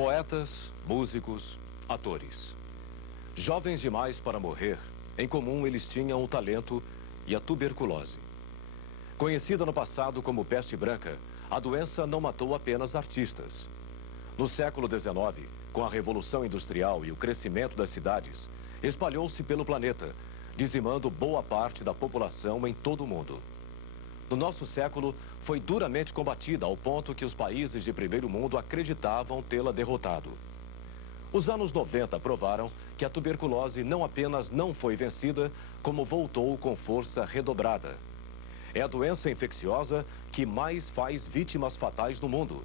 Poetas, músicos, atores. Jovens demais para morrer, em comum eles tinham o talento e a tuberculose. Conhecida no passado como peste branca, a doença não matou apenas artistas. No século XIX, com a Revolução Industrial e o crescimento das cidades, espalhou-se pelo planeta, dizimando boa parte da população em todo o mundo. No nosso século, foi duramente combatida ao ponto que os países de primeiro mundo acreditavam tê-la derrotado. Os anos 90 provaram que a tuberculose não apenas não foi vencida, como voltou com força redobrada. É a doença infecciosa que mais faz vítimas fatais no mundo.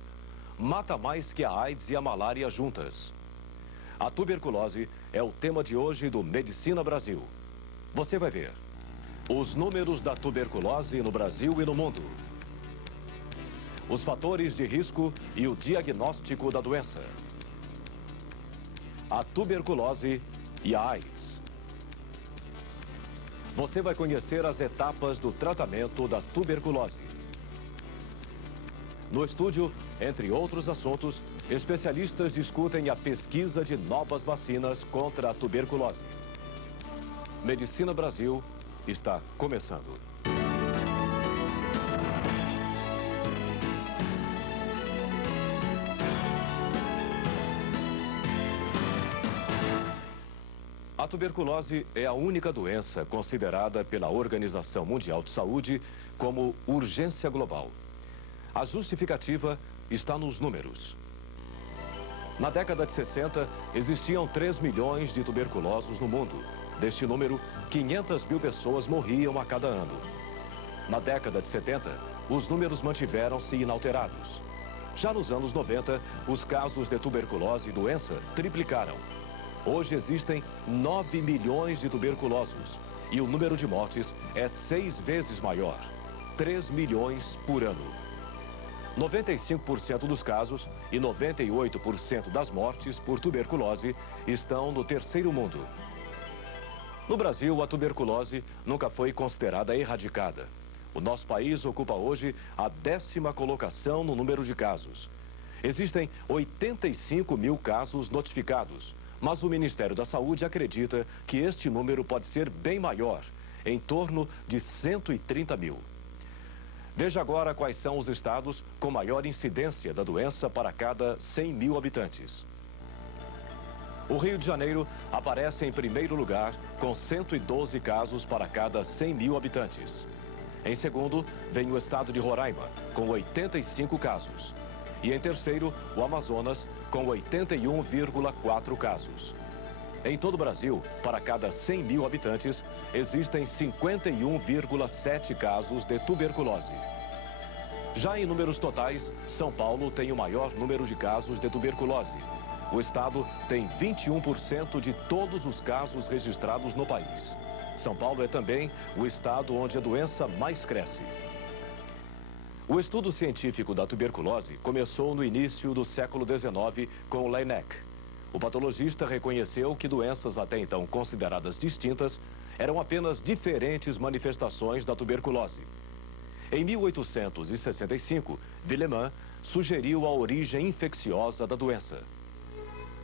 Mata mais que a AIDS e a malária juntas. A tuberculose é o tema de hoje do Medicina Brasil. Você vai ver os números da tuberculose no Brasil e no mundo, os fatores de risco e o diagnóstico da doença, a tuberculose e a AIDS. Você vai conhecer as etapas do tratamento da tuberculose. No estúdio, entre outros assuntos, especialistas discutem a pesquisa de novas vacinas contra a tuberculose. Medicina Brasil está começando. A tuberculose é a única doença considerada pela Organização Mundial de Saúde como urgência global. A justificativa está nos números. Na década de 60, existiam 3 milhões de tuberculosos no mundo. Deste número, 500 mil pessoas morriam a cada ano. Na década de 70, os números mantiveram-se inalterados. Já nos anos 90, os casos de tuberculose e doença triplicaram. Hoje existem 9 milhões de tuberculosos e o número de mortes é 6 vezes maior, 3 milhões por ano. 95% dos casos e 98% das mortes por tuberculose estão no terceiro mundo. No Brasil, a tuberculose nunca foi considerada erradicada. O nosso país ocupa hoje a 10ª colocação no número de casos. Existem 85 mil casos notificados, mas o Ministério da Saúde acredita que este número pode ser bem maior, em torno de 130 mil. Veja agora quais são os estados com maior incidência da doença para cada 100 mil habitantes. O Rio de Janeiro aparece em primeiro lugar, com 112 casos para cada 100 mil habitantes. Em segundo, vem o estado de Roraima, com 85 casos. E em terceiro, o Amazonas, com 81,4 casos. Em todo o Brasil, para cada 100 mil habitantes, existem 51,7 casos de tuberculose. Já em números totais, São Paulo tem o maior número de casos de tuberculose. O estado tem 21% de todos os casos registrados no país. São Paulo é também o estado onde a doença mais cresce. O estudo científico da tuberculose começou no início do século XIX com Laennec. O patologista reconheceu que doenças até então consideradas distintas eram apenas diferentes manifestações da tuberculose. Em 1865, Villemin sugeriu a origem infecciosa da doença.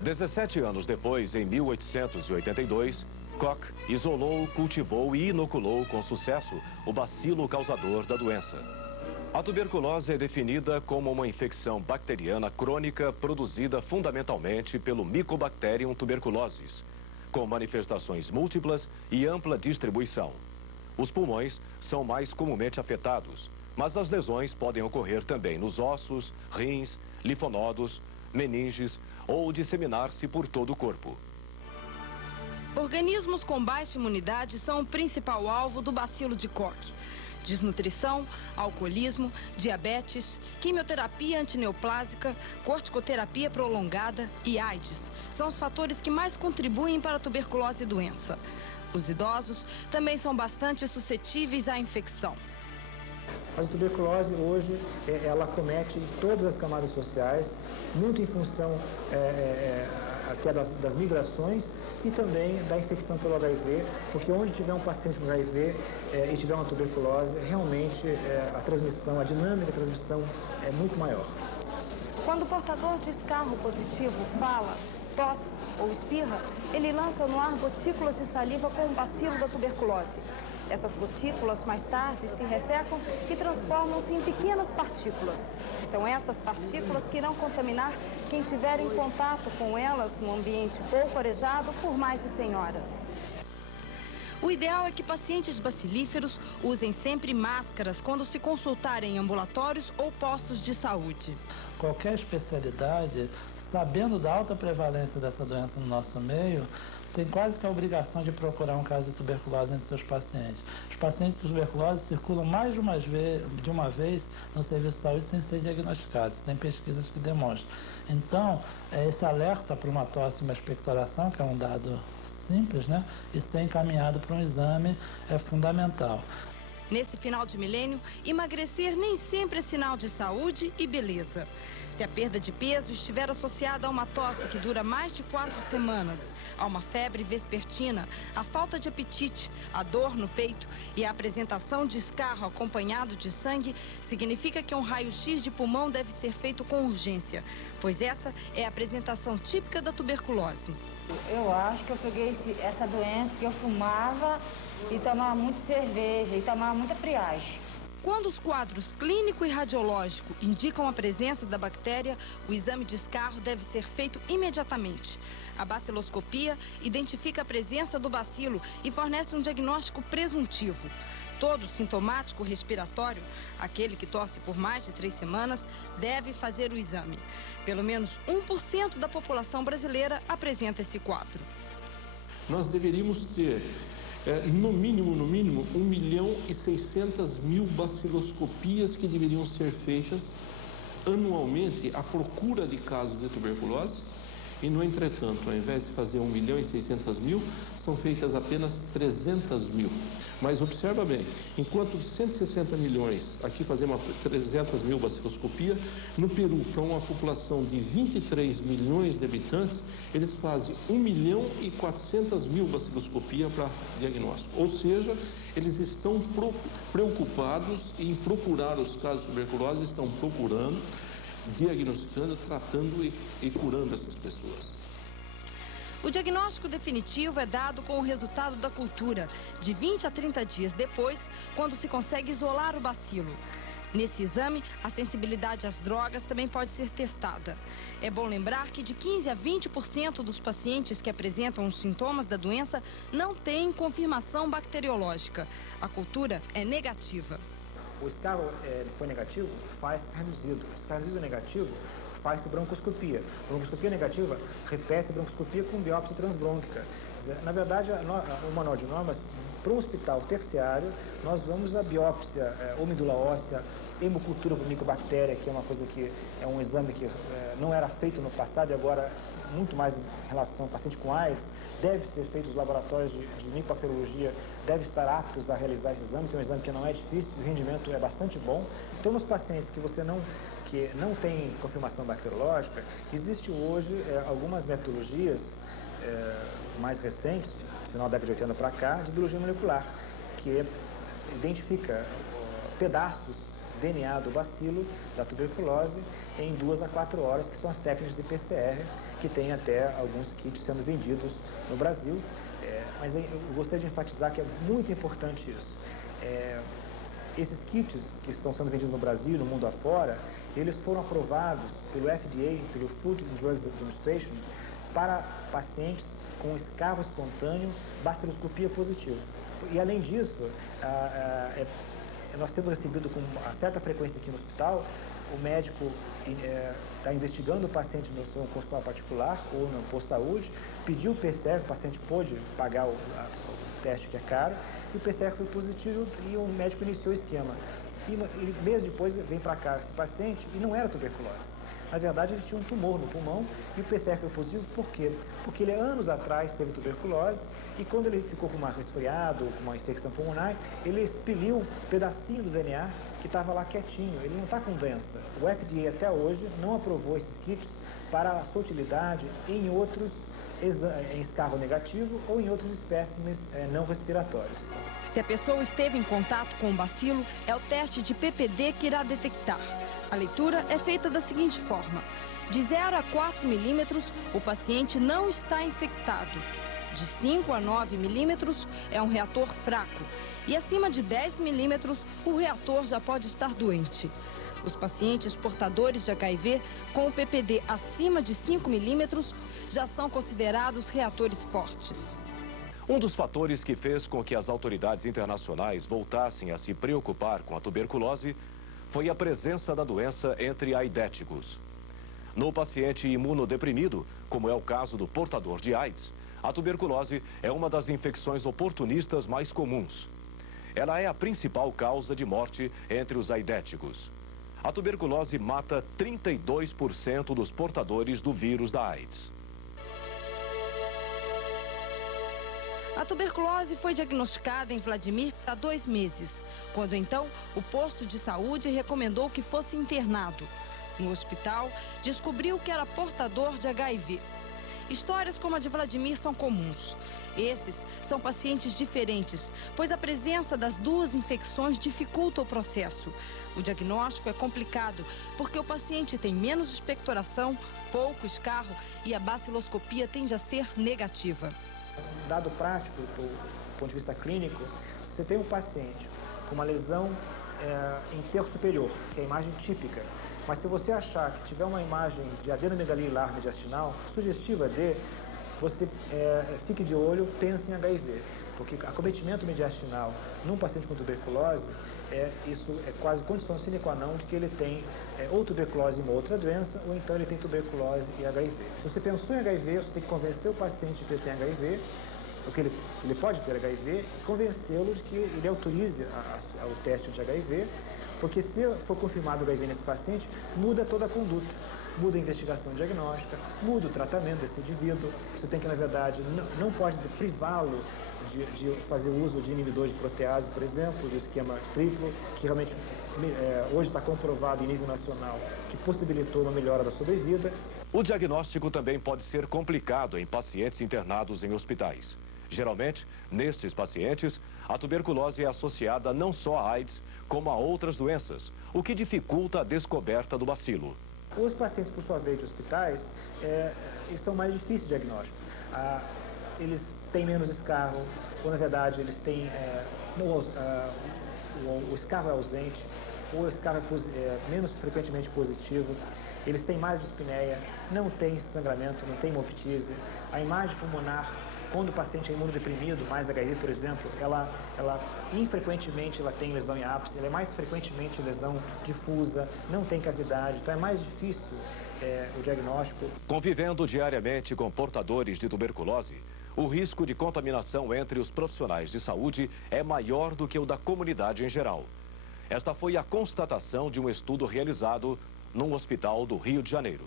17 anos depois, em 1882, Koch isolou, cultivou e inoculou com sucesso o bacilo causador da doença. A tuberculose é definida como uma infecção bacteriana crônica produzida fundamentalmente pelo Mycobacterium tuberculosis, com manifestações múltiplas e ampla distribuição. Os pulmões são mais comumente afetados, mas as lesões podem ocorrer também nos ossos, rins, linfonodos, meninges ou disseminar-se por todo o corpo. Organismos com baixa imunidade são o principal alvo do bacilo de Koch. Desnutrição, alcoolismo, diabetes, quimioterapia antineoplásica, corticoterapia prolongada e AIDS são os fatores que mais contribuem para a tuberculose e doença. Os idosos também são bastante suscetíveis à infecção. Mas a tuberculose hoje, ela acomete todas as camadas sociais, muito em função até das migrações e também da infecção pelo HIV, porque onde tiver um paciente com HIV e tiver uma tuberculose, realmente a transmissão, a dinâmica de transmissão é muito maior. Quando o portador de escarro positivo fala, tosse ou espirra, ele lança no ar gotículas de saliva com o bacilo da tuberculose. Essas gotículas mais tarde se ressecam e transformam-se em pequenas partículas. São essas partículas que irão contaminar quem tiver em contato com elas no ambiente pouco arejado por mais de 100 horas. O ideal é que pacientes bacilíferos usem sempre máscaras quando se consultarem em ambulatórios ou postos de saúde. Qualquer especialidade, sabendo da alta prevalência dessa doença no nosso meio, tem quase que a obrigação de procurar um caso de tuberculose entre seus pacientes. Os pacientes de tuberculose circulam mais de uma vez no serviço de saúde sem ser diagnosticados. Tem pesquisas que demonstram. Então, esse alerta para uma tosse e uma expectoração, que é um dado simples, né? Isso tem encaminhado para um exame, é fundamental. Nesse final de milênio, emagrecer nem sempre é sinal de saúde e beleza. Se a perda de peso estiver associada a uma tosse que dura mais de 4 semanas, a uma febre vespertina, a falta de apetite, a dor no peito e a apresentação de escarro acompanhado de sangue, significa que um raio-x de pulmão deve ser feito com urgência, pois essa é a apresentação típica da tuberculose. Eu acho que eu peguei essa doença porque eu fumava e tomava muito cerveja e tomava muita friagem. Quando os quadros clínico e radiológico indicam a presença da bactéria, o exame de escarro deve ser feito imediatamente. A baciloscopia identifica a presença do bacilo e fornece um diagnóstico presuntivo. Todo sintomático respiratório, aquele que tosse por mais de 3 semanas, deve fazer o exame. Pelo menos 1% da população brasileira apresenta esse quadro. Nós deveríamos ter no mínimo, 1.600.000 baciloscopias que deveriam ser feitas anualmente à procura de casos de tuberculose. E, no entretanto, ao invés de fazer 1.600.000, são feitas apenas 300.000. Mas observa bem, enquanto de 160 milhões, aqui fazemos 300.000 baciloscopia, no Peru, para uma população de 23 milhões de habitantes, eles fazem 1.400.000 baciloscopia para diagnóstico. Ou seja, eles estão preocupados em procurar os casos de tuberculose, estão procurando, diagnosticando, tratando e curando essas pessoas. O diagnóstico definitivo é dado com o resultado da cultura, de 20 a 30 dias depois, quando se consegue isolar o bacilo. Nesse exame, a sensibilidade às drogas também pode ser testada. É bom lembrar que de 15 a 20% dos pacientes que apresentam os sintomas da doença não têm confirmação bacteriológica. A cultura é negativa. O escarro foi negativo, faz reduzido. O escarro reduzido negativo, faz broncoscopia. Broncoscopia negativa, repete-se broncoscopia com biópsia transbrônquica. Na verdade, o manual de normas, para um hospital terciário, nós vamos a biópsia ou medula óssea, hemocultura por micobactéria, que é uma coisa que é um exame que não era feito no passado e agora muito mais em relação ao paciente com AIDS, deve ser feito, os laboratórios de micobacteriologia devem estar aptos a realizar esse exame, que é um exame que não é difícil, o rendimento é bastante bom. Então, nos pacientes que não tem confirmação bacteriológica, existe hoje algumas metodologias mais recentes, final da década de 80 para cá, de biologia molecular, que identifica pedaços DNA do bacilo, da tuberculose, em 2 a 4 horas, que são as técnicas de PCR, que tem até alguns kits sendo vendidos no Brasil. Mas eu gostaria de enfatizar que é muito importante isso. Esses kits que estão sendo vendidos no Brasil e no mundo afora, eles foram aprovados pelo FDA, pelo Food and Drugs Administration, para pacientes com escarro espontâneo, baciloscopia positiva. E, além disso, nós temos recebido com uma certa frequência aqui no hospital, o médico está investigando o paciente no seu consultório particular ou no posto de saúde, pediu o PCR, o paciente pôde pagar o teste que é caro, e o PCR foi positivo e o médico iniciou o esquema. E meses depois vem para cá esse paciente e não era tuberculose. Na verdade, ele tinha um tumor no pulmão e o PCR foi positivo. Por quê? Porque ele, anos atrás, teve tuberculose e quando ele ficou com uma resfriado, com uma infecção pulmonar, ele expeliu um pedacinho do DNA que estava lá quietinho. Ele não está com doença. O FDA até hoje não aprovou esses kits para a sua utilidade em outros, em escarro negativo ou em outros espécimes não respiratórios. Se a pessoa esteve em contato com o bacilo, é o teste de PPD que irá detectar. A leitura é feita da seguinte forma: de 0 a 4 milímetros, o paciente não está infectado. De 5 a 9 milímetros, é um reator fraco. E acima de 10 milímetros, o reator já pode estar doente. Os pacientes portadores de HIV com o PPD acima de 5 milímetros já são considerados reatores fortes. Um dos fatores que fez com que as autoridades internacionais voltassem a se preocupar com a tuberculose foi a presença da doença entre aidéticos. No paciente imunodeprimido, como é o caso do portador de AIDS, a tuberculose é uma das infecções oportunistas mais comuns. Ela é a principal causa de morte entre os aidéticos. A tuberculose mata 32% dos portadores do vírus da AIDS. A tuberculose foi diagnosticada em Vladimir há 2 meses, quando então o posto de saúde recomendou que fosse internado. No hospital, descobriu que era portador de HIV. Histórias como a de Vladimir são comuns. Esses são pacientes diferentes, pois a presença das 2 infecções dificulta o processo. O diagnóstico é complicado, porque o paciente tem menos expectoração, pouco escarro e a baciloscopia tende a ser negativa. Dado prático, do ponto de vista clínico, se você tem um paciente com uma lesão enterro superior, que é a imagem típica, mas se você achar que tiver uma imagem de adenomegalia hilar mediastinal, sugestiva de, você fique de olho, pense em HIV, porque acometimento mediastinal num paciente com tuberculose, isso é quase condição sine qua non de que ele tem ou tuberculose e uma outra doença, ou então ele tem tuberculose e HIV. Se você pensou em HIV, você tem que convencer o paciente de que ele tem HIV, ou que ele pode ter HIV, e convencê-lo de que ele autorize o teste de HIV, porque se for confirmado o HIV nesse paciente, muda toda a conduta. Muda a investigação diagnóstica, muda o tratamento desse indivíduo. Você tem que, na verdade, não pode privá-lo de fazer uso de inibidor de protease, por exemplo, do esquema triplo, que realmente hoje está comprovado em nível nacional que possibilitou uma melhora da sobrevida. O diagnóstico também pode ser complicado em pacientes internados em hospitais. Geralmente, nestes pacientes, a tuberculose é associada não só à AIDS, como a outras doenças, o que dificulta a descoberta do bacilo. Os pacientes, por sua vez, de hospitais, eles são mais difíceis de diagnóstico. Eles têm menos escarro, ou na verdade eles têm, o escarro é ausente, ou o escarro é menos frequentemente positivo, eles têm mais dispneia, não tem sangramento, não tem hemoptise. A imagem pulmonar, quando o paciente é imunodeprimido, mais HIV, por exemplo, ela infrequentemente ela tem lesão em ápice, ela é mais frequentemente lesão difusa, não tem cavidade, então é mais difícil o diagnóstico. Convivendo diariamente com portadores de tuberculose, o risco de contaminação entre os profissionais de saúde é maior do que o da comunidade em geral. Esta foi a constatação de um estudo realizado num hospital do Rio de Janeiro.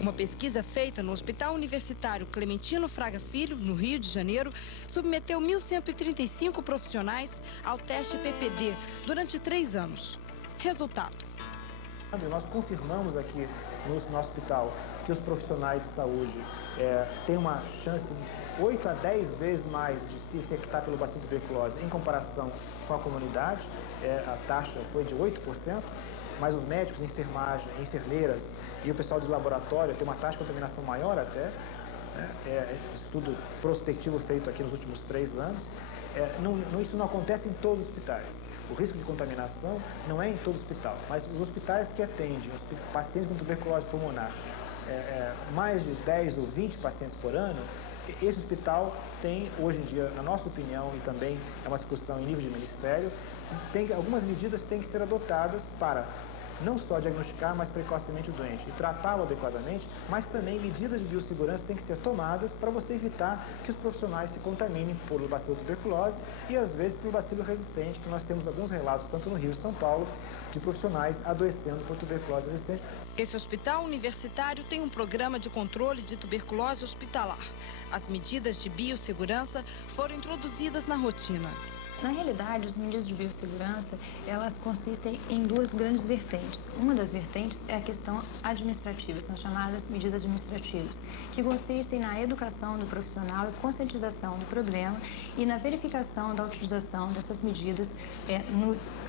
Uma pesquisa feita no Hospital Universitário Clementino Fraga Filho, no Rio de Janeiro, submeteu 1.135 profissionais ao teste PPD durante 3 anos. Resultado: nós confirmamos aqui no nosso hospital que os profissionais de saúde têm uma chance 8 a 10 vezes mais de se infectar pelo bacilo de tuberculose em comparação com a comunidade. A taxa foi de 8%. Mas os médicos, enfermagem, enfermeiras e o pessoal de laboratório tem uma taxa de contaminação maior até. Estudo prospectivo feito aqui nos últimos 3 anos. Isso não acontece em todos os hospitais. O risco de contaminação não é em todo hospital, mas os hospitais que atendem os pacientes com tuberculose pulmonar, mais de 10 ou 20 pacientes por ano, esse hospital tem, hoje em dia, na nossa opinião, e também é uma discussão em nível de ministério, algumas medidas têm que ser adotadas para não só diagnosticar mais precocemente o doente e tratá-lo adequadamente, mas também medidas de biossegurança têm que ser tomadas para você evitar que os profissionais se contaminem por bacilo tuberculose e, às vezes, por bacilo resistente, que nós temos alguns relatos, tanto no Rio e São Paulo, de profissionais adoecendo por tuberculose resistente. Esse hospital universitário tem um programa de controle de tuberculose hospitalar. As medidas de biossegurança foram introduzidas na rotina. Na realidade, as medidas de biossegurança, elas consistem em duas grandes vertentes. Uma das vertentes é a questão administrativa, são chamadas medidas administrativas, que consistem na educação do profissional e conscientização do problema e na verificação da utilização dessas medidas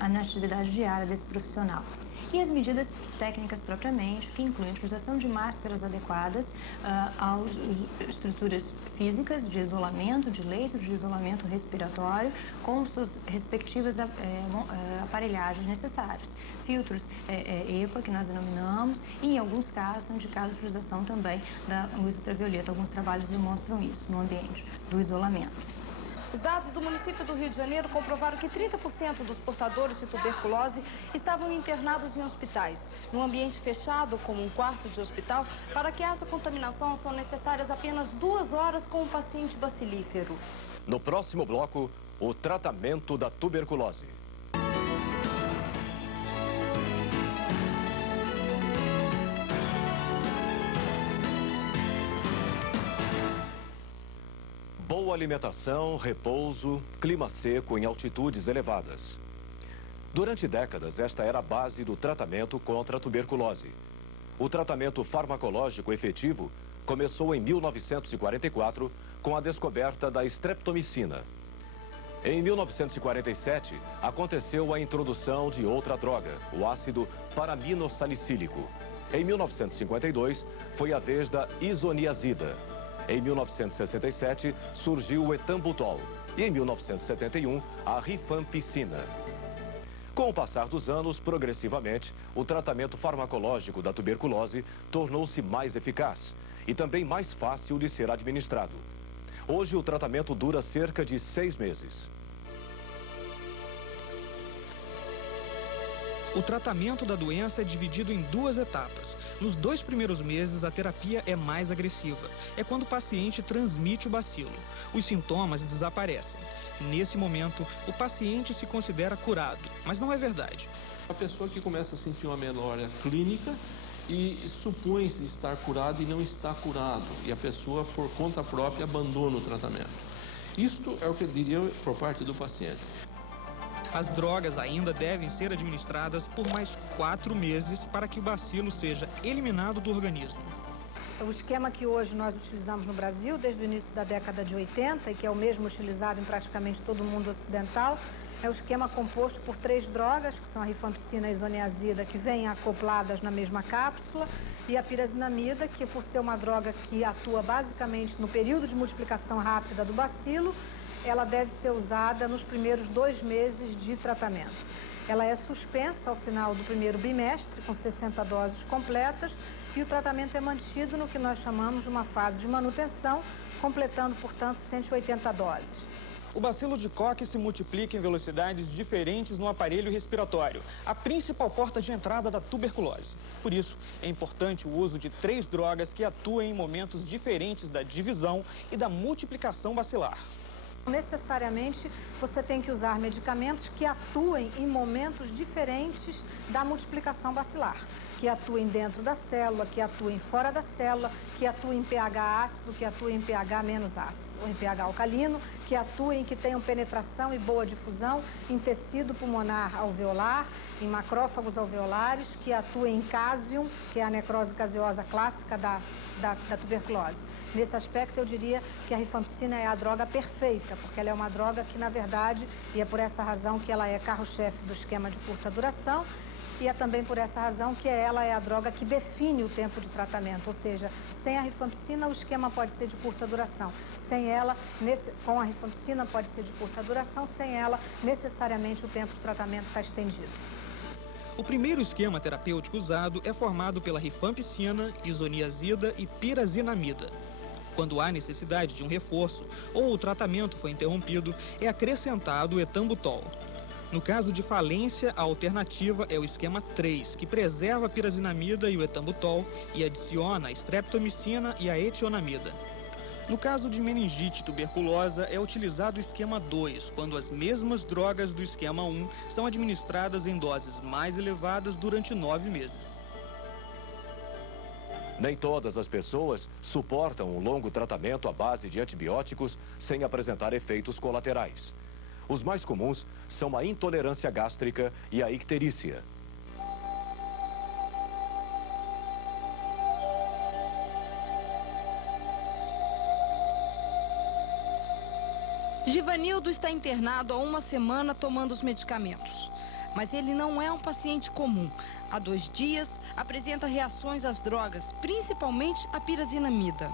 na atividade diária desse profissional. E as medidas técnicas propriamente, que incluem a utilização de máscaras adequadas às estruturas físicas de isolamento, de leitos de isolamento respiratório, com suas respectivas aparelhagens necessárias. Filtros EPA, que nós denominamos, e em alguns casos são indicados a utilização também da luz ultravioleta. Alguns trabalhos demonstram isso no ambiente do isolamento. Os dados do município do Rio de Janeiro comprovaram que 30% dos portadores de tuberculose estavam internados em hospitais. Num ambiente fechado, como um quarto de hospital, para que haja contaminação são necessárias apenas 2 horas com o paciente bacilífero. No próximo bloco, o tratamento da tuberculose. Boa alimentação, repouso, clima seco em altitudes elevadas. Durante décadas, esta era a base do tratamento contra a tuberculose. O tratamento farmacológico efetivo começou em 1944 com a descoberta da streptomicina. Em 1947, aconteceu a introdução de outra droga, o ácido paraminosalicílico. Em 1952, foi a vez da isoniazida. Em 1967, surgiu o etambutol e em 1971, a rifampicina. Com o passar dos anos, progressivamente, o tratamento farmacológico da tuberculose tornou-se mais eficaz e também mais fácil de ser administrado. Hoje, o tratamento dura cerca de 6 meses. O tratamento da doença é dividido em 2 etapas. Nos 2 primeiros meses, a terapia é mais agressiva. É quando o paciente transmite o bacilo. Os sintomas desaparecem. Nesse momento, o paciente se considera curado, mas não é verdade. A pessoa que começa a sentir uma melhora clínica e supõe-se estar curado e não está curado. E a pessoa, por conta própria, abandona o tratamento. Isto é o que eu diria por parte do paciente. As drogas ainda devem ser administradas por mais 4 meses para que o bacilo seja eliminado do organismo. O esquema que hoje nós utilizamos no Brasil, desde o início da década de 80, e que é o mesmo utilizado em praticamente todo o mundo ocidental, é o esquema composto por 3 drogas, que são a rifampicina e a isoniazida, que vêm acopladas na mesma cápsula, e a pirazinamida, que por ser uma droga que atua basicamente no período de multiplicação rápida do bacilo, ela deve ser usada nos primeiros 2 meses de tratamento. Ela é suspensa ao final do primeiro bimestre, com 60 doses completas, e o tratamento é mantido no que nós chamamos de uma fase de manutenção, completando, portanto, 180 doses. O bacilo de Koch se multiplica em velocidades diferentes no aparelho respiratório, a principal porta de entrada da tuberculose. Por isso, é importante o uso de 3 drogas que atuem em momentos diferentes da divisão e da multiplicação bacilar. Necessariamente, você tem que usar medicamentos que atuem em momentos diferentes da multiplicação bacilar, que atuem dentro da célula, que atuem fora da célula, que atuem em pH ácido, que atuem em pH menos ácido, ou em pH alcalino, que atuem, que tenham penetração e boa difusão em tecido pulmonar alveolar, em macrófagos alveolares, que atuem em cásium, que é a necrose caseosa clássica da tuberculose. Nesse aspecto, eu diria que a rifampicina é a droga perfeita, porque ela é uma droga que, na verdade, e é por essa razão que ela é carro-chefe do esquema de curta duração, e é também por essa razão que ela é a droga que define o tempo de tratamento, ou seja, sem a rifampicina o esquema pode ser de curta duração, sem ela, com a rifampicina pode ser de curta duração, sem ela, necessariamente o tempo de tratamento está estendido. O primeiro esquema terapêutico usado é formado pela rifampicina, isoniazida e pirazinamida. Quando há necessidade de um reforço ou o tratamento foi interrompido, é acrescentado o etambutol. No caso de falência, a alternativa é o esquema 3, que preserva a pirazinamida e o etambutol e adiciona a streptomicina e a etionamida. No caso de meningite tuberculosa, é utilizado o esquema 2, quando as mesmas drogas do esquema 1 são administradas em doses mais elevadas durante 9 meses. Nem todas as pessoas suportam um longo tratamento à base de antibióticos sem apresentar efeitos colaterais. Os mais comuns são a intolerância gástrica e a icterícia. Givanildo está internado há uma semana tomando os medicamentos. Mas ele não é um paciente comum. Há 2 dias, apresenta reações às drogas, principalmente a pirazinamida.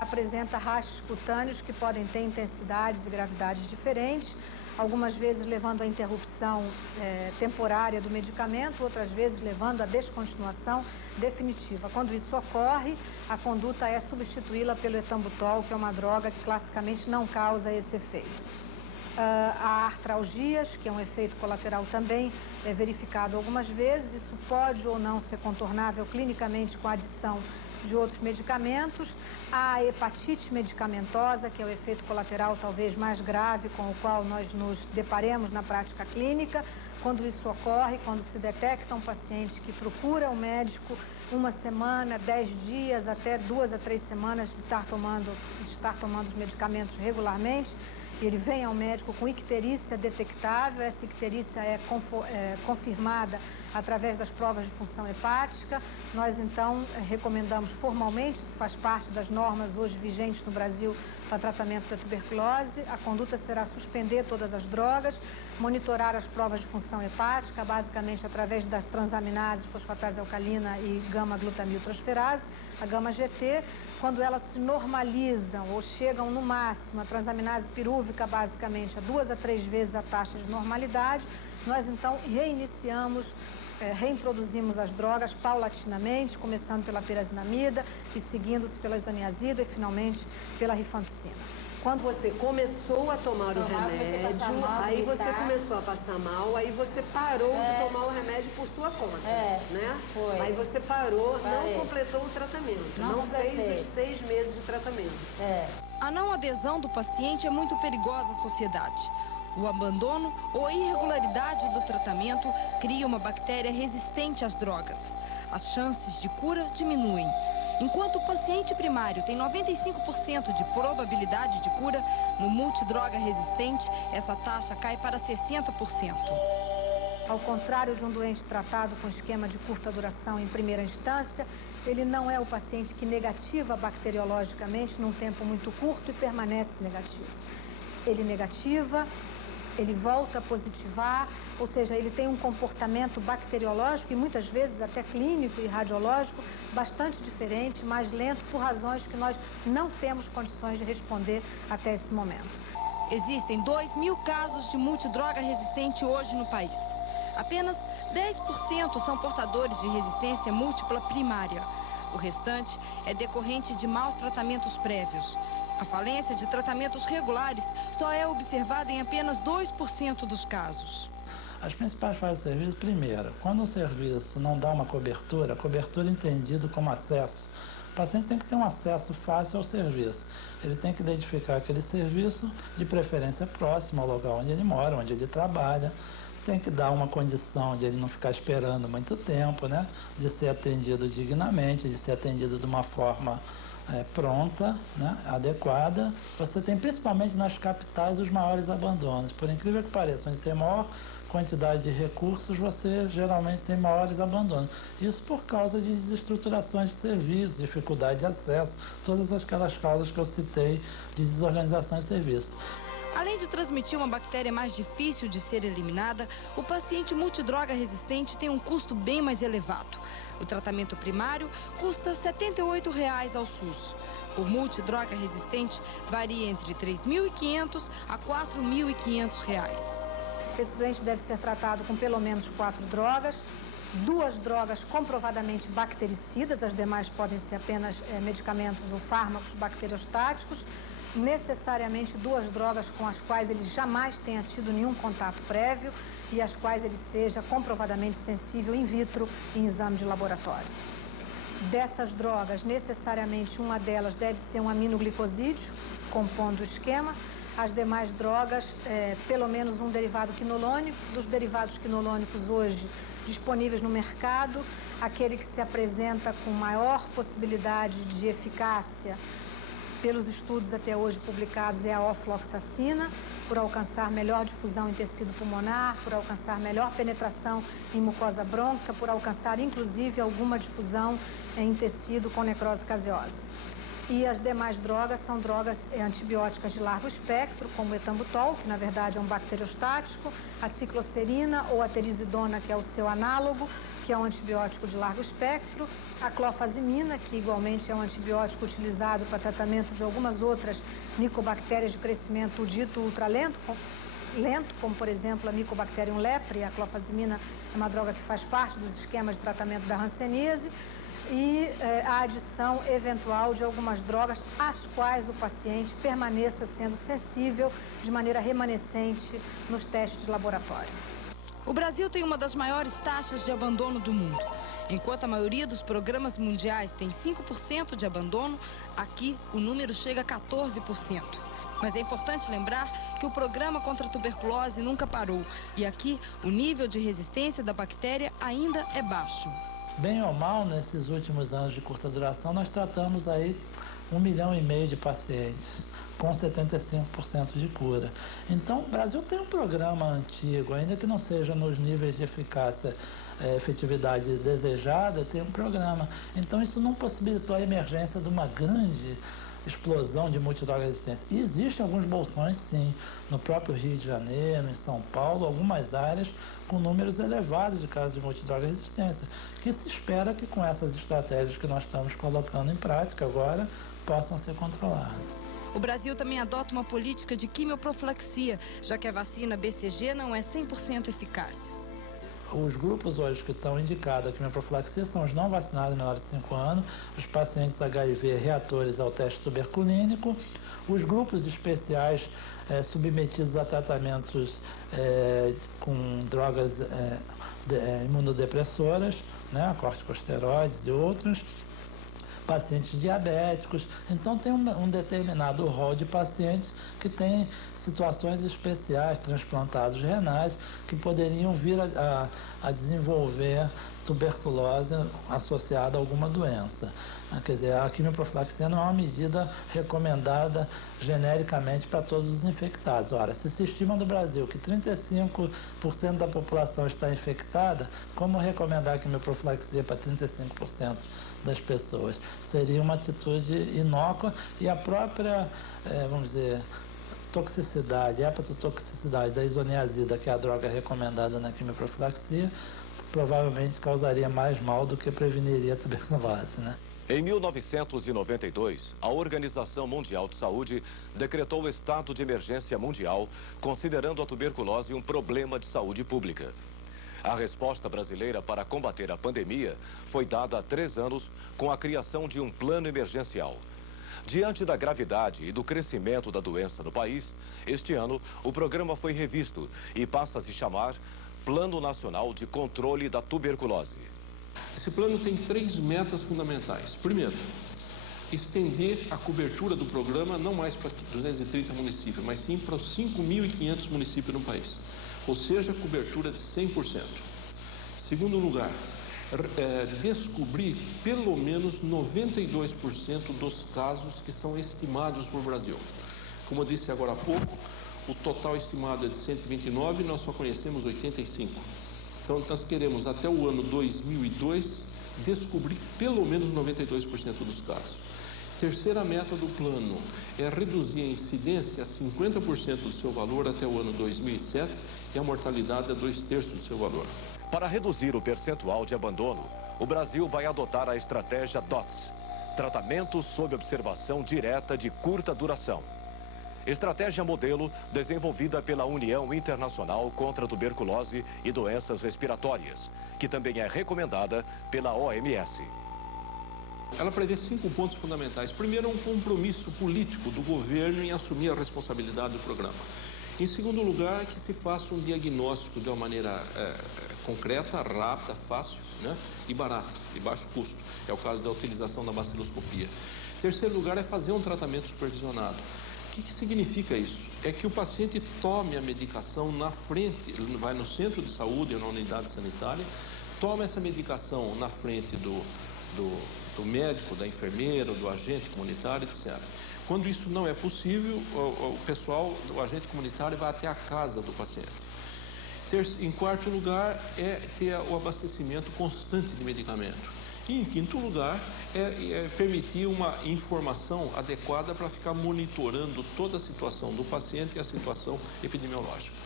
Apresenta rastros cutâneos que podem ter intensidades e gravidades diferentes, algumas vezes levando à interrupção temporária do medicamento, outras vezes levando à descontinuação definitiva. Quando isso ocorre, a conduta é substituí-la pelo etambutol, que é uma droga que classicamente não causa esse efeito. Há artralgias, que é um efeito colateral também verificado algumas vezes. Isso pode ou não ser contornável clinicamente com a adição de outros medicamentos. Há a hepatite medicamentosa, que é o efeito colateral talvez mais grave com o qual nós nos deparemos na prática clínica. Quando isso ocorre, quando se detecta um paciente que procura um médico 1 semana, 10 dias, até 2 a 3 semanas de estar tomando os medicamentos regularmente, e ele vem ao médico com icterícia detectável. Essa icterícia é confirmada através das provas de função hepática. Nós, então, recomendamos formalmente, isso faz parte das normas hoje vigentes no Brasil para tratamento da tuberculose. A conduta será suspender todas as drogas, monitorar as provas de função hepática, basicamente através das transaminases, fosfatase alcalina e gama-glutamiltransferase, a gama-GT. Quando elas se normalizam ou chegam no máximo, a transaminase pirúvica, basicamente, a 2 a 3 vezes a taxa de normalidade, nós então reintroduzimos as drogas paulatinamente, começando pela pirazinamida e seguindo-se pela isoniazida e finalmente pela rifampicina. Quando você começou a tomar o remédio, aí você começou a passar mal, aí você parou de tomar o remédio por sua conta, né? Foi. Aí você parou, não completou o tratamento, não fez os 6 meses de tratamento. A não adesão do paciente é muito perigosa à sociedade. O abandono ou a irregularidade do tratamento cria uma bactéria resistente às drogas. As chances de cura diminuem. Enquanto o paciente primário tem 95% de probabilidade de cura, no multidroga resistente, essa taxa cai para 60%. Ao contrário de um doente tratado com esquema de curta duração em primeira instância, ele não é o paciente que negativa bacteriologicamente num tempo muito curto e permanece negativo. Ele negativa, ele volta a positivar, ou seja, ele tem um comportamento bacteriológico e muitas vezes até clínico e radiológico bastante diferente, mais lento, por razões que nós não temos condições de responder até esse momento. Existem 2.000 casos de multidroga resistente hoje no país. Apenas 10% são portadores de resistência múltipla primária. O restante é decorrente de maus tratamentos prévios. A falência de tratamentos regulares só é observada em apenas 2% dos casos. As principais fases do serviço, primeiro, quando o serviço não dá uma cobertura, cobertura entendido como acesso, o paciente tem que ter um acesso fácil ao serviço. Ele tem que identificar aquele serviço, de preferência próximo ao lugar onde ele mora, onde ele trabalha. Tem que dar uma condição de ele não ficar esperando muito tempo, né? De ser atendido dignamente, de ser atendido de uma forma pronta, né? Adequada. Você tem principalmente nas capitais os maiores abandonos. Por incrível que pareça, onde tem maior quantidade de recursos, você geralmente tem maiores abandonos. Isso por causa de desestruturações de serviços, dificuldade de acesso, todas aquelas causas que eu citei de desorganização de serviço. Além de transmitir uma bactéria mais difícil de ser eliminada, o paciente multidroga resistente tem um custo bem mais elevado. O tratamento primário custa R$ 78,00 ao SUS. O multidroga resistente varia entre R$ 3.500 a R$ 4.500. Esse doente deve ser tratado com pelo menos 4 drogas, 2 drogas comprovadamente bactericidas, as demais podem ser apenas medicamentos ou fármacos bacteriostáticos, necessariamente 2 drogas com as quais ele jamais tenha tido nenhum contato prévio e às quais ele seja comprovadamente sensível in vitro em exame de laboratório. Dessas drogas, necessariamente uma delas deve ser um aminoglicosídeo, compondo o esquema. As demais drogas, pelo menos um derivado quinoloônico. Dos derivados quinolônicos hoje disponíveis no mercado, aquele que se apresenta com maior possibilidade de eficácia pelos estudos até hoje publicados, é a ofloxacina, por alcançar melhor difusão em tecido pulmonar, por alcançar melhor penetração em mucosa brônquica, por alcançar, inclusive, alguma difusão em tecido com necrose caseosa. E as demais drogas são drogas antibióticas de largo espectro, como o etambutol, que na verdade é um bacteriostático, a ciclocerina ou a terizidona, que é o seu análogo, que é um antibiótico de largo espectro, a clofazimina, que igualmente é um antibiótico utilizado para tratamento de algumas outras micobactérias de crescimento dito ultralento, como por exemplo a Mycobacterium leprae. A clofazimina é uma droga que faz parte dos esquemas de tratamento da hanseníase, e a adição eventual de algumas drogas às quais o paciente permaneça sendo sensível de maneira remanescente nos testes de laboratório. O Brasil tem uma das maiores taxas de abandono do mundo. Enquanto a maioria dos programas mundiais tem 5% de abandono, aqui o número chega a 14%. Mas é importante lembrar que o programa contra a tuberculose nunca parou. E aqui o nível de resistência da bactéria ainda é baixo. Bem ou mal, nesses últimos anos de curta duração, nós tratamos aí 1,5 milhão de pacientes, com 75% de cura. Então, o Brasil tem um programa antigo, ainda que não seja nos níveis de eficácia, efetividade desejada, tem um programa. Então, isso não possibilitou a emergência de uma grande explosão de multidroga resistência. E existem alguns bolsões, sim, no próprio Rio de Janeiro, em São Paulo, algumas áreas com números elevados de casos de multidroga resistência, que se espera que com essas estratégias que nós estamos colocando em prática agora, possam ser controladas. O Brasil também adota uma política de quimioprofilaxia, já que a vacina BCG não é 100% eficaz. Os grupos hoje que estão indicados à quimioprofilaxia são os não vacinados menores de 5 anos, os pacientes HIV reatores ao teste tuberculínico, os grupos especiais submetidos a tratamentos com drogas imunodepressoras, né, corticosteroides e outras, pacientes diabéticos. Então, tem um determinado rol de pacientes que têm situações especiais, transplantados renais, que poderiam vir a desenvolver tuberculose associada a alguma doença. Quer dizer, a quimioprofilaxia não é uma medida recomendada genericamente para todos os infectados. Ora, se estima no Brasil que 35% da população está infectada, como recomendar a quimioprofilaxia para 35% das pessoas? Seria uma atitude inócua e a própria, vamos dizer, toxicidade, hepatotoxicidade da isoniazida, que é a droga recomendada na quimioprofilaxia, provavelmente causaria mais mal do que preveniria a tuberculose, né? Em 1992, a Organização Mundial de Saúde decretou o estado de emergência mundial, considerando a tuberculose um problema de saúde pública. A resposta brasileira para combater a pandemia foi dada há 3 anos com a criação de um plano emergencial. Diante da gravidade e do crescimento da doença no país, este ano o programa foi revisto e passa a se chamar Plano Nacional de Controle da Tuberculose. Esse plano tem 3 metas fundamentais. Primeiro, estender a cobertura do programa não mais para 230 municípios, mas sim para os 5.500 municípios no país. Ou seja, cobertura de 100%. Segundo lugar, descobrir pelo menos 92% dos casos que são estimados por Brasil. Como eu disse agora há pouco, o total estimado é de 129 e nós só conhecemos 85. Então, nós queremos, até o ano 2002, descobrir pelo menos 92% dos casos. Terceira meta do plano é reduzir a incidência a 50% do seu valor até o ano 2007 e a mortalidade a 2/3 do seu valor. Para reduzir o percentual de abandono, o Brasil vai adotar a estratégia DOTS, Tratamento sob Observação Direta de Curta Duração. Estratégia modelo desenvolvida pela União Internacional contra a Tuberculose e Doenças Respiratórias, que também é recomendada pela OMS. Ela prevê 5 pontos fundamentais. Primeiro, um compromisso político do governo em assumir a responsabilidade do programa. Em segundo lugar, que se faça um diagnóstico de uma maneira concreta, rápida, fácil, né, e barata, de baixo custo. É o caso da utilização da baciloscopia. Terceiro lugar é fazer um tratamento supervisionado. O que significa isso? É que o paciente tome a medicação na frente, ele vai no centro de saúde ou na unidade sanitária, toma essa medicação na frente do médico, da enfermeira, do agente comunitário, etc. Quando isso não é possível, o pessoal, o agente comunitário vai até a casa do paciente. Em quarto lugar, é ter o abastecimento constante de medicamento. E em quinto lugar, é permitir uma informação adequada para ficar monitorando toda a situação do paciente e a situação epidemiológica.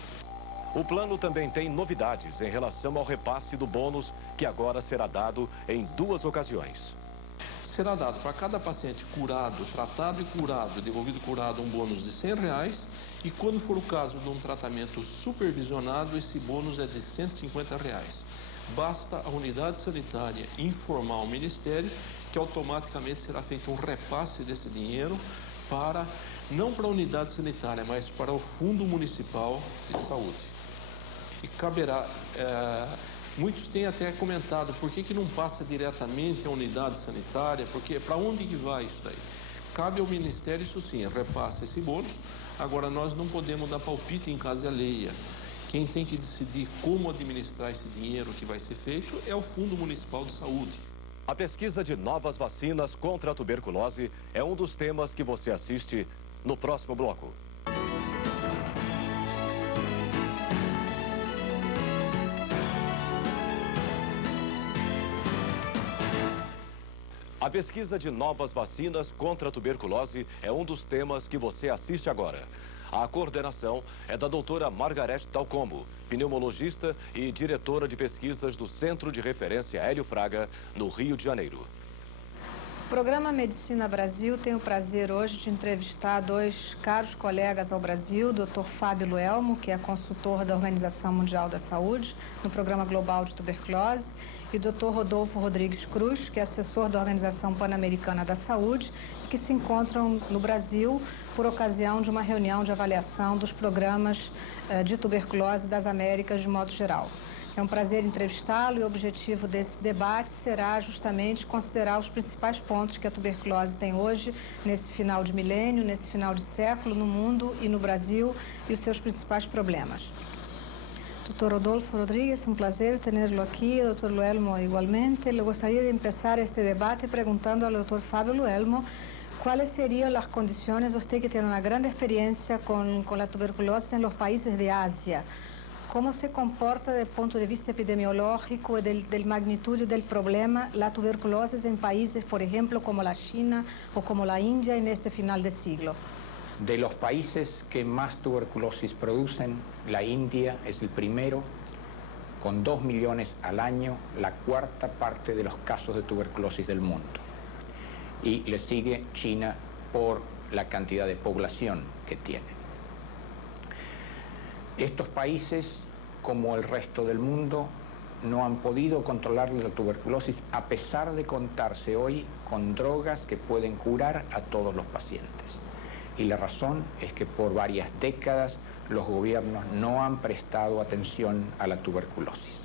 O plano também tem novidades em relação ao repasse do bônus, que agora será dado em 2 ocasiões. Será dado para cada paciente curado, tratado e curado, devolvido curado, um bônus de R$100, e quando for o caso de um tratamento supervisionado, esse bônus é de R$150. Basta a unidade sanitária informar o Ministério que automaticamente será feito um repasse desse dinheiro para, não para a unidade sanitária, mas para o Fundo Municipal de Saúde. E caberá... muitos têm até comentado por que não passa diretamente à unidade sanitária, porque para onde que vai isso daí? Cabe ao Ministério, isso sim, repassa esse bônus. Agora, nós não podemos dar palpite em casa alheia. Quem tem que decidir como administrar esse dinheiro que vai ser feito é o Fundo Municipal de Saúde. A pesquisa de novas vacinas contra a tuberculose é um dos temas que você assiste no próximo bloco. A pesquisa de novas vacinas contra a tuberculose é um dos temas que você assiste agora. A coordenação é da doutora Margarete Talcombo, pneumologista e diretora de pesquisas do Centro de Referência Hélio Fraga, no Rio de Janeiro. O programa Medicina Brasil tem o prazer hoje de entrevistar 2 caros colegas ao Brasil, Dr. Fábio Luelmo, que é consultor da Organização Mundial da Saúde, no Programa Global de Tuberculose, e Dr. Rodolfo Rodrigues Cruz, que é assessor da Organização Pan-Americana da Saúde, e que se encontram no Brasil por ocasião de uma reunião de avaliação dos programas de tuberculose das Américas de modo geral. É um prazer entrevistá-lo e o objetivo desse debate será justamente considerar os principais pontos que a tuberculose tem hoje, nesse final de milênio, nesse final de século, no mundo e no Brasil, e os seus principais problemas. Dr. Rodolfo Rodrigues, un placer tenerlo aquí, Dr. Luelmo igualmente. Le gustaría empezar este debate preguntando al Dr. Fábio Luelmo cuáles serían las condiciones, usted que tiene una gran experiencia con la tuberculosis en los países de Asia, ¿cómo se comporta desde el punto de vista epidemiológico y del magnitud del problema la tuberculosis en países, por ejemplo, como la China o como la India en este final de siglo? De los países que más tuberculosis producen, la India es el primero, con 2 millones al año, la 4ª parte de los casos de tuberculosis del mundo. Y le sigue China por la cantidad de población que tiene. Estos países, como el resto del mundo, no han podido controlar la tuberculosis a pesar de contarse hoy con drogas que pueden curar a todos los pacientes. Y la razón es que por varias décadas los gobiernos no han prestado atención a la tuberculosis.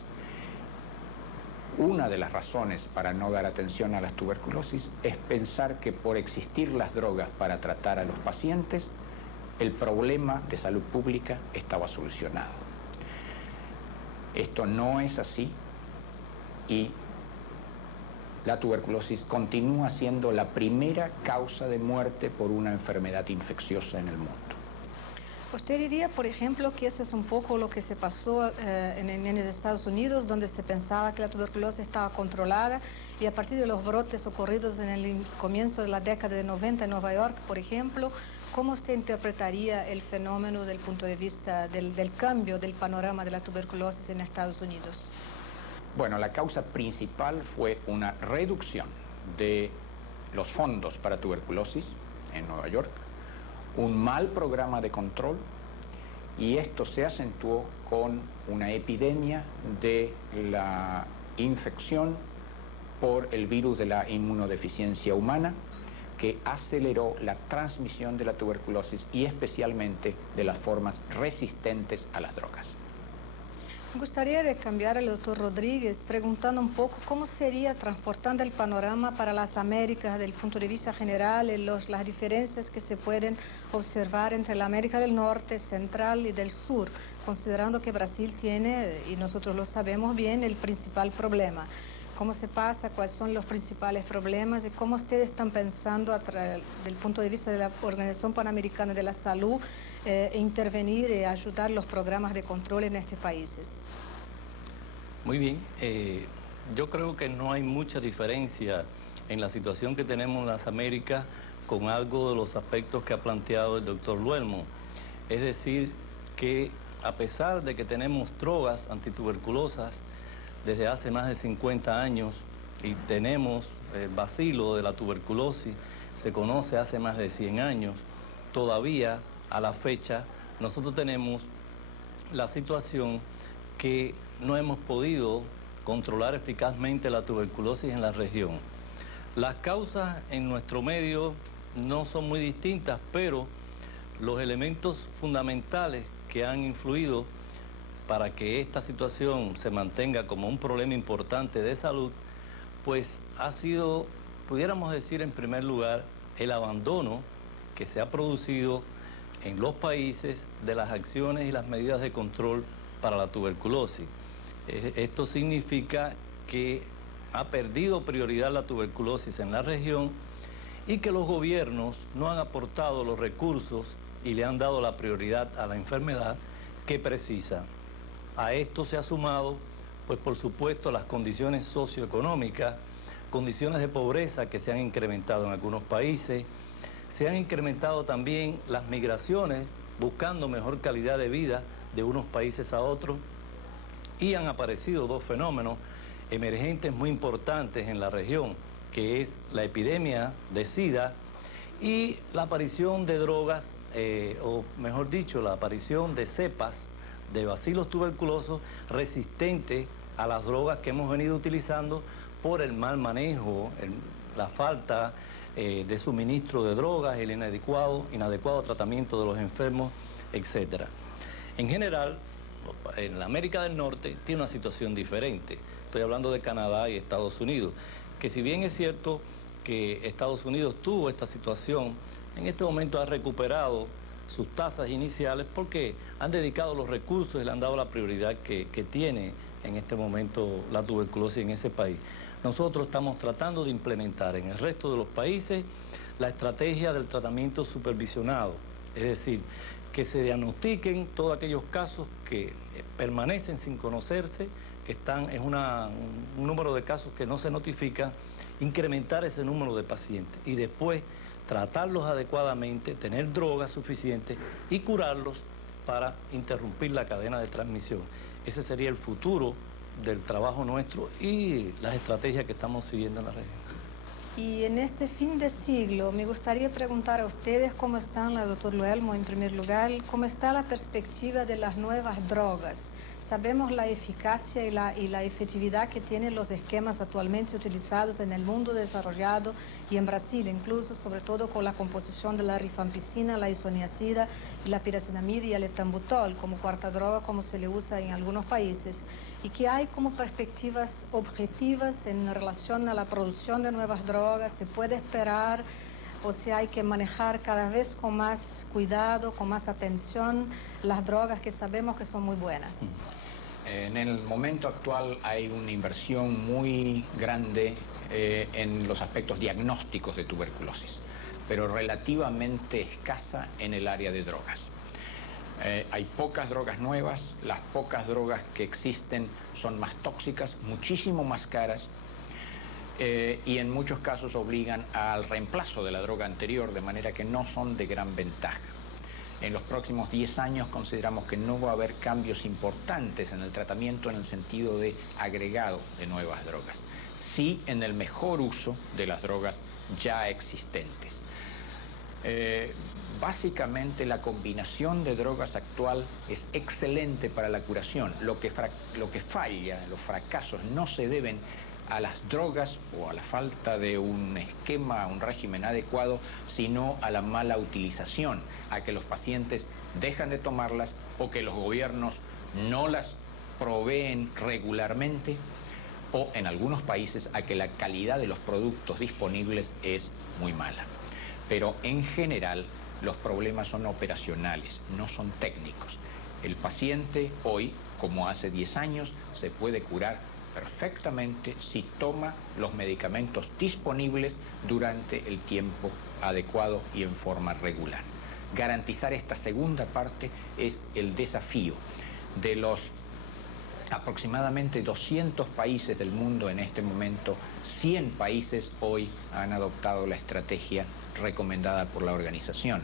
Una de las razones para no dar atención a la tuberculosis es pensar que por existir las drogas para tratar a los pacientes, el problema de salud pública estaba solucionado. Esto no es así y la tuberculosis continúa siendo la primera causa de muerte por una enfermedad infecciosa en el mundo. ¿Usted diría, por ejemplo, que eso es un poco lo que se pasó en los Estados Unidos, donde se pensaba que la tuberculosis estaba controlada y a partir de los brotes ocurridos en el comienzo de la década de 90 en Nueva York, por ejemplo, ¿cómo usted interpretaría el fenómeno del punto de vista del cambio del panorama de la tuberculosis en Estados Unidos? Bueno, la causa principal fue una reducción de los fondos para tuberculosis en Nueva York, un mal programa de control, y esto se acentuó con una epidemia de la infección por el virus de la inmunodeficiencia humana, que aceleró la transmisión de la tuberculosis y especialmente de las formas resistentes a las drogas. Me gustaría cambiar al doctor Rodríguez preguntando un poco cómo sería transportando el panorama para las Américas desde el punto de vista general, las diferencias que se pueden observar entre la América del Norte, Central y del Sur, considerando que Brasil tiene, y nosotros lo sabemos bien, el principal problema. cómo se pasa, cuáles son los principales problemas y cómo ustedes están pensando del punto de vista de la Organización Panamericana de la Salud intervenir y ayudar los programas de control en estos países. Muy bien, yo creo que no hay mucha diferencia en la situación que tenemos en las Américas con algo de los aspectos que ha planteado el doctor Luelmo. Es decir, que a pesar de que tenemos drogas antituberculosas desde hace más de 50 años y tenemos el bacilo de la tuberculosis, se conoce hace más de 100 años, todavía a la fecha nosotros tenemos la situación que no hemos podido controlar eficazmente la tuberculosis en la región. Las causas en nuestro medio no son muy distintas, pero los elementos fundamentales que han influido para que esta situación se mantenga como un problema importante de salud, pues ha sido, pudiéramos decir en primer lugar, el abandono que se ha producido en los países de las acciones y las medidas de control para la tuberculosis. Esto significa que ha perdido prioridad la tuberculosis en la región y que los gobiernos no han aportado los recursos y le han dado la prioridad a la enfermedad que precisa. A esto se ha sumado, pues por supuesto, las condiciones socioeconómicas, condiciones de pobreza que se han incrementado en algunos países, se han incrementado también las migraciones buscando mejor calidad de vida de unos países a otros y han aparecido dos fenómenos emergentes muy importantes en la región, que es la epidemia de SIDA y la aparición de drogas, o mejor dicho, la aparición de cepas de bacilos tuberculosos resistentes a las drogas que hemos venido utilizando por el mal manejo, la falta de suministro de drogas, el inadecuado tratamiento de los enfermos, etc. En general, en la América del Norte tiene una situación diferente. Estoy hablando de Canadá y Estados Unidos, que si bien es cierto que Estados Unidos tuvo esta situación, en este momento ha recuperado sus tasas iniciales porque han dedicado los recursos y le han dado la prioridad que tiene en este momento la tuberculosis en ese país. Nosotros estamos tratando de implementar en el resto de los países la estrategia del tratamiento supervisionado, es decir, que se diagnostiquen todos aquellos casos que permanecen sin conocerse, que están en un número de casos que no se notifican, incrementar ese número de pacientes y después tratarlos adecuadamente, tener drogas suficientes y curarlos para interrumpir la cadena de transmisión. Ese sería el futuro del trabajo nuestro y las estrategias que estamos siguiendo en la región. Y en este fin de siglo, me gustaría preguntar a ustedes cómo están, la doctor Luelmo, en primer lugar, cómo está la perspectiva de las nuevas drogas. Sabemos la eficacia y la efectividad que tienen los esquemas actualmente utilizados en el mundo desarrollado y en Brasil, incluso, sobre todo con la composición de la rifampicina, la isoniazida, la pirazinamida y el etambutol como cuarta droga, como se le usa en algunos países, y que hay como perspectivas objetivas en relación a la producción de nuevas drogas. ¿Se puede esperar o si hay que manejar cada vez con más cuidado, con más atención las drogas que sabemos que son muy buenas? En el momento actual hay una inversión muy grande en los aspectos diagnósticos de tuberculosis, pero relativamente escasa en el área de drogas. Hay pocas drogas nuevas, las pocas drogas que existen son más tóxicas, muchísimo más caras, y en muchos casos obligan al reemplazo de la droga anterior, de manera que no son de gran ventaja. En los próximos 10 años consideramos que no va a haber cambios importantes en el tratamiento en el sentido de agregado de nuevas drogas, sí en el mejor uso de las drogas ya existentes. Básicamente la combinación de drogas actual es excelente para la curación. Lo que falla, los fracasos no se deben a las drogas o a la falta de un esquema, un régimen adecuado, sino a la mala utilización, a que los pacientes dejan de tomarlas o que los gobiernos no las proveen regularmente, o en algunos países a que la calidad de los productos disponibles es muy mala. Pero en general los problemas son operacionales, no son técnicos. El paciente hoy, como hace 10 años, se puede curar perfectamente si toma los medicamentos disponibles durante el tiempo adecuado y en forma regular. Garantizar esta segunda parte es el desafío de los aproximadamente 200 países del mundo en este momento. 100 países hoy han adoptado la estrategia recomendada por la organización.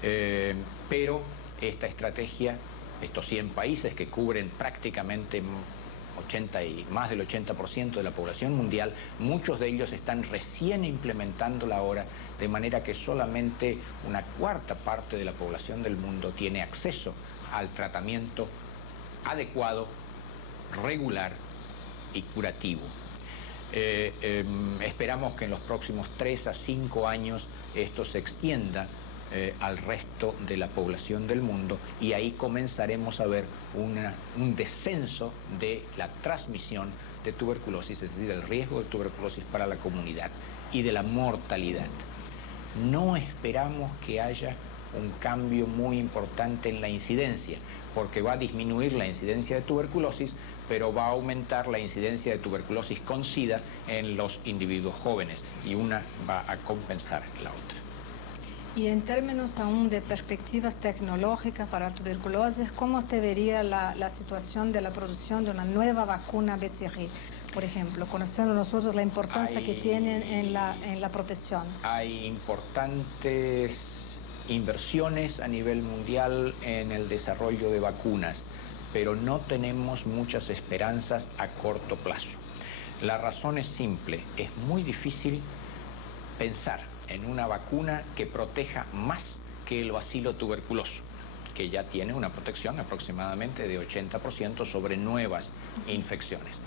Pero esta estrategia, estos 100 países que cubren prácticamente más del 80% de la población mundial, muchos de ellos están recién implementándola ahora, de manera que solamente una cuarta parte de la población del mundo tiene acceso al tratamiento adecuado, regular y curativo. Esperamos que en los próximos 3 a 5 años esto se extienda al resto de la población del mundo, y ahí comenzaremos a ver un descenso de la transmisión de tuberculosis, es decir, el riesgo de tuberculosis para la comunidad y de la mortalidad. No esperamos que haya un cambio muy importante en la incidencia, porque va a disminuir la incidencia de tuberculosis, pero va a aumentar la incidencia de tuberculosis con SIDA en los individuos jóvenes, y una va a compensar la otra. Y en términos aún de perspectivas tecnológicas para la tuberculosis, ¿cómo usted vería la situación de la producción de una nueva vacuna BCG? Por ejemplo, conociendo nosotros la importancia que tienen en la protección. Hay importantes inversiones a nivel mundial en el desarrollo de vacunas, pero no tenemos muchas esperanzas a corto plazo. La razón es simple: es muy difícil pensar en una vacuna que proteja más que el bacilo tuberculoso, que ya tiene una protección aproximadamente de 80% sobre nuevas infecciones.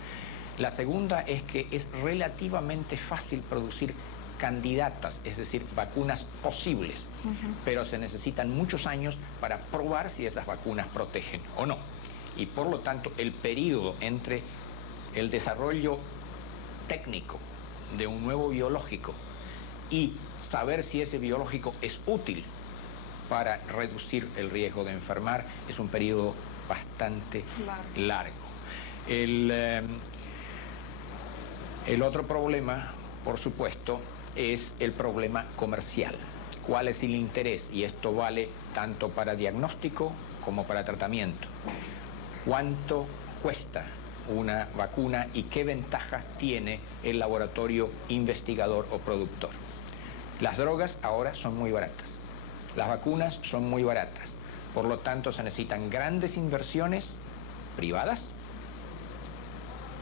La segunda es que es relativamente fácil producir candidatas, es decir, vacunas posibles, pero se necesitan muchos años para probar si esas vacunas protegen o no. Y por lo tanto, el periodo entre el desarrollo técnico de un nuevo biológico y saber si ese biológico es útil para reducir el riesgo de enfermar es un periodo bastante largo. El otro problema, por supuesto, es el problema comercial. ¿Cuál es el interés? Y esto vale tanto para diagnóstico como para tratamiento. ¿Cuánto cuesta una vacuna y qué ventajas tiene el laboratorio investigador o productor? Las drogas ahora son muy baratas, las vacunas son muy baratas, por lo tanto se necesitan grandes inversiones privadas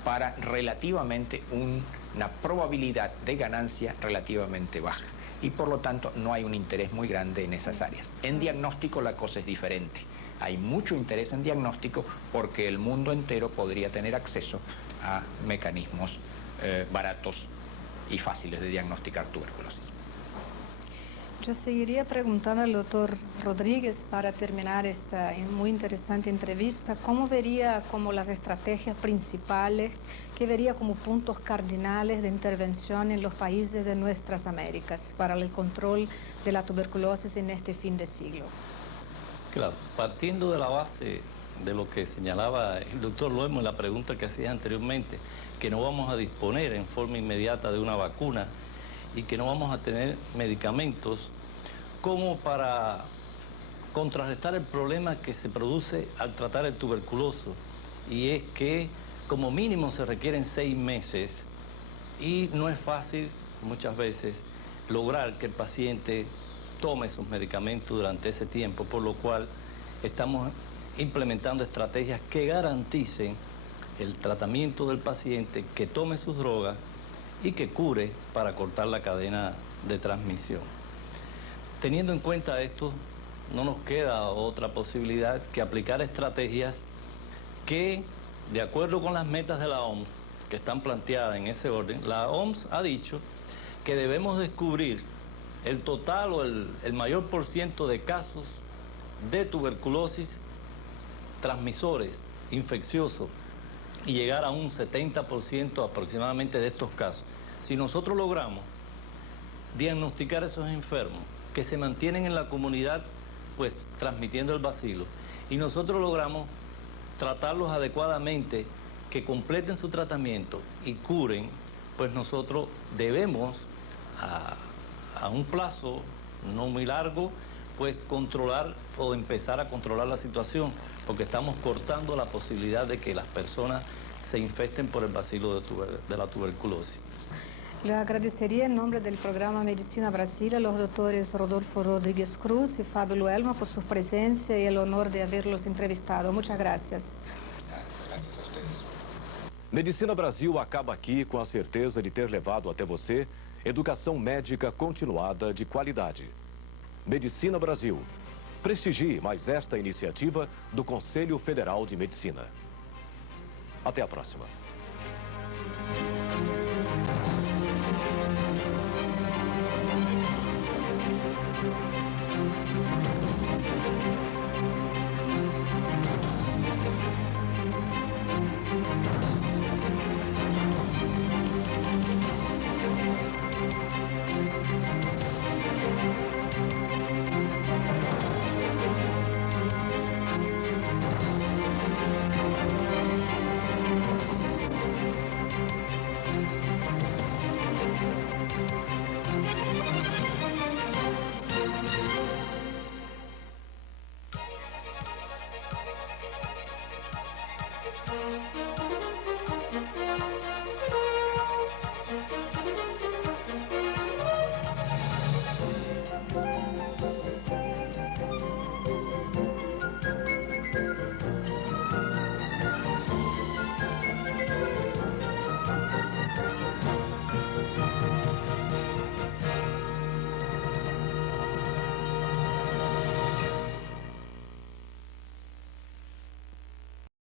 para relativamente una probabilidad de ganancia relativamente baja, y por lo tanto no hay un interés muy grande en esas áreas. En diagnóstico la cosa es diferente. Hay mucho interés en diagnóstico porque el mundo entero podría tener acceso a mecanismos baratos y fáciles de diagnosticar tuberculosis. Yo seguiría preguntando al doctor Rodríguez, para terminar esta muy interesante entrevista, ¿cómo vería como las estrategias principales, qué vería como puntos cardinales de intervención en los países de nuestras Américas para el control de la tuberculosis en este fin de siglo? Claro, partiendo de la base de lo que señalaba el doctor Luelmo en la pregunta que hacía anteriormente, que no vamos a disponer en forma inmediata de una vacuna y que no vamos a tener medicamentos como para contrarrestar el problema que se produce al tratar el tuberculoso, y es que como mínimo se requieren 6 meses y no es fácil muchas veces lograr que el paciente tome sus medicamentos durante ese tiempo, por lo cual estamos implementando estrategias que garanticen el tratamiento del paciente, que tome sus drogas y que cure para cortar la cadena de transmisión. Teniendo en cuenta esto, no nos queda otra posibilidad que aplicar estrategias que, de acuerdo con las metas de la OMS, que están planteadas en ese orden, la OMS ha dicho que debemos descubrir el total o el mayor % de casos de tuberculosis transmisores infecciosos y llegar a un 70% aproximadamente de estos casos. Si nosotros logramos diagnosticar a esos enfermos que se mantienen en la comunidad, pues transmitiendo el bacilo, y nosotros logramos tratarlos adecuadamente que completen su tratamiento y curen, pues nosotros debemos, a un plazo no muy largo, pues controlar o empezar a controlar la situación, porque estamos cortando la posibilidad de que las personas se infecten por el bacilo de la tuberculosis. Le agradecería en nombre del programa Medicina Brasilia a los doctores Rodolfo Rodríguez Cruz y Fábio Luelma por su presencia y el honor de haberlos entrevistado. Muchas gracias. Gracias a ustedes. Medicina Brasil acaba aqui com a certeza de ter levado até você educação médica continuada de qualidade. Medicina Brasil. Prestigie mais esta iniciativa do Conselho Federal de Medicina. Até a próxima.